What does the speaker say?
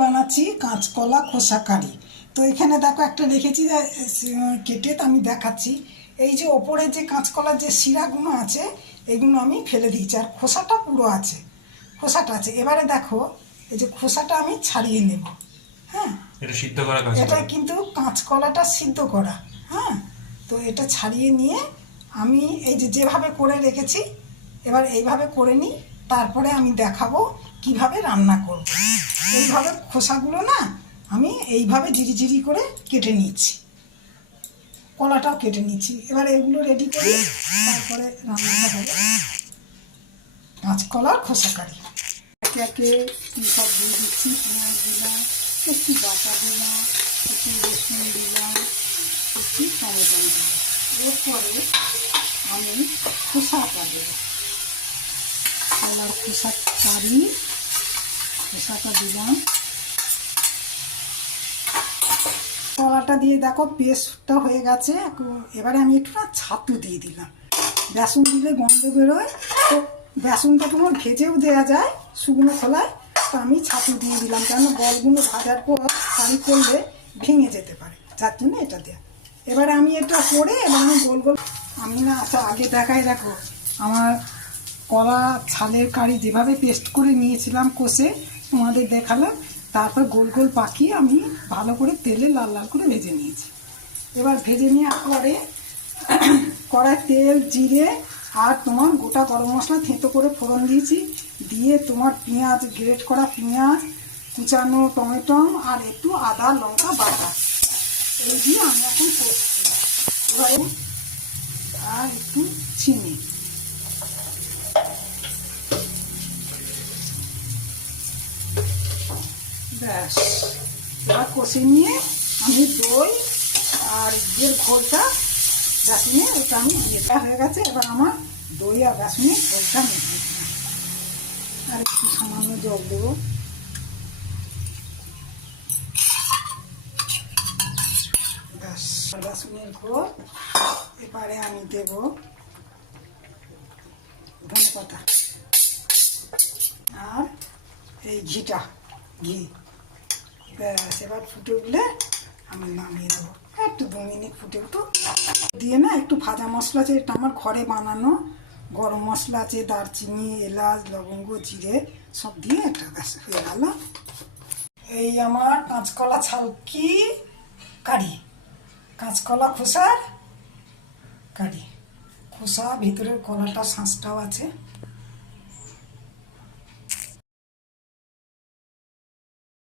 বানাচ্ছি কাঁচকলা খোসা কারি। তো এখানে দেখো একটা রেখেছি কেটে, তো আমি দেখাচ্ছি। এই যে ওপরে যে কাঁচকলার যে শিরাগুলো আছে এগুলো আমি ফেলে দিয়েছি, আর খোসাটা পুরো আছে, খোসাটা আছে। এবারে দেখো এই যে খোসাটা আমি ছাড়িয়ে নেব। হ্যাঁ, এটা সিদ্ধ করা এটা কিন্তু কাঁচকলাটা সিদ্ধ করা। হ্যাঁ, তো এটা ছাড়িয়ে নিয়ে আমি এই যে যেভাবে করে রেখেছি এবার এইভাবে করে নিই, তারপরে আমি দেখাবো কিভাবে রান্না করব। এইভাবে খোসাগুলো না আমি এইভাবে ঝিরি করে কেটে নিচ্ছি, কলাটাও কেটে নিচ্ছি। এবার এগুলো রেডি করি, তারপরে রান্নাটা হবে কাঁচকলার খোসা কারি। একে একে সব দিয়ে দিচ্ছি, পেঁয়াজ দিলাম, একটু বাটা দিলাম, একটু রসুন দিলাম, একটু টমেটো দিলাম। এরপরে আমি খোসাটা দেবো, কলার খোসা কারি, খোসাটা দিলাম। কলাটা দিয়ে দেখো পেস্টটা হয়ে গেছে। এবারে আমি একটু না ছাতু দিয়ে দিলাম, বেসন দিলে গন্ধ বেরোয়, তো বেসনটা তোমার ভেজেও দেওয়া যায় শুকনো খোলায়, তো আমি ছাতু দিয়ে দিলাম, কেন বলগুলো ভাজার পর কারি করলে ভেঙে যেতে পারে, যার জন্য এটা দেওয়া। এবারে আমি এটা করে এবার আমি গোল গোল, আমি না আচ্ছা আগে দেখাই, দেখো আমার কলা ছালের কারি যেভাবে পেস্ট করে নিয়েছিলাম কষে তোমাদের দেখালাম, তারপর গোল গোল পাকিয়ে আমি ভালো করে তেলে লাল লাল করে ভেজে নিয়েছি। এবার ভেজে নেওয়ার পরে কড়াই তেল, জিরে আর তোমার গোটা গরম মশলা থেঁতো করে ফোড়ন দিয়েছি, দিয়ে তোমার পেঁয়াজ, গ্রেট করা পেঁয়াজ, কুচানো টমেটো আর একটু আদা লঙ্কা বাটা, এই দিয়ে আমি এখন কষছি। এবারে আর একটু চিনি, ব্যাস। এবার কষে নিয়ে আমি দই আর যে ঘোলটা বেসনে ওটা আমি দিয়ে দেওয়া হয়ে গেছে। এবার আমার দই আর বেসনে ঘোলটা মিশিয়ে দিলাম, আর একটু সামান্য জল দেবো। ব্যাস, বেসনের ঘোল। এবারে আমি দেব ধনেপাতা আর এই ঘিটা, ঘি। ব্যাস, এবার ফুটে উঠলে আমি নামিয়ে দেবো, একটু 2 মিনিট ফুটে উঠো দিয়ে না একটু ভাজা মশলা আছে, এটা আমার ঘরে বানানো গরম মশলা আছে, দারচিনি, এলাচ, লবঙ্গ, জিরে সব দিয়ে একটা ব্যাস হয়ে গেল এই আমার কাঁচকলা ছালকি কারি, কাঁচকলা খোসার কারি। খোসা ভিতরের কলাটা শাঁসটাও আছে।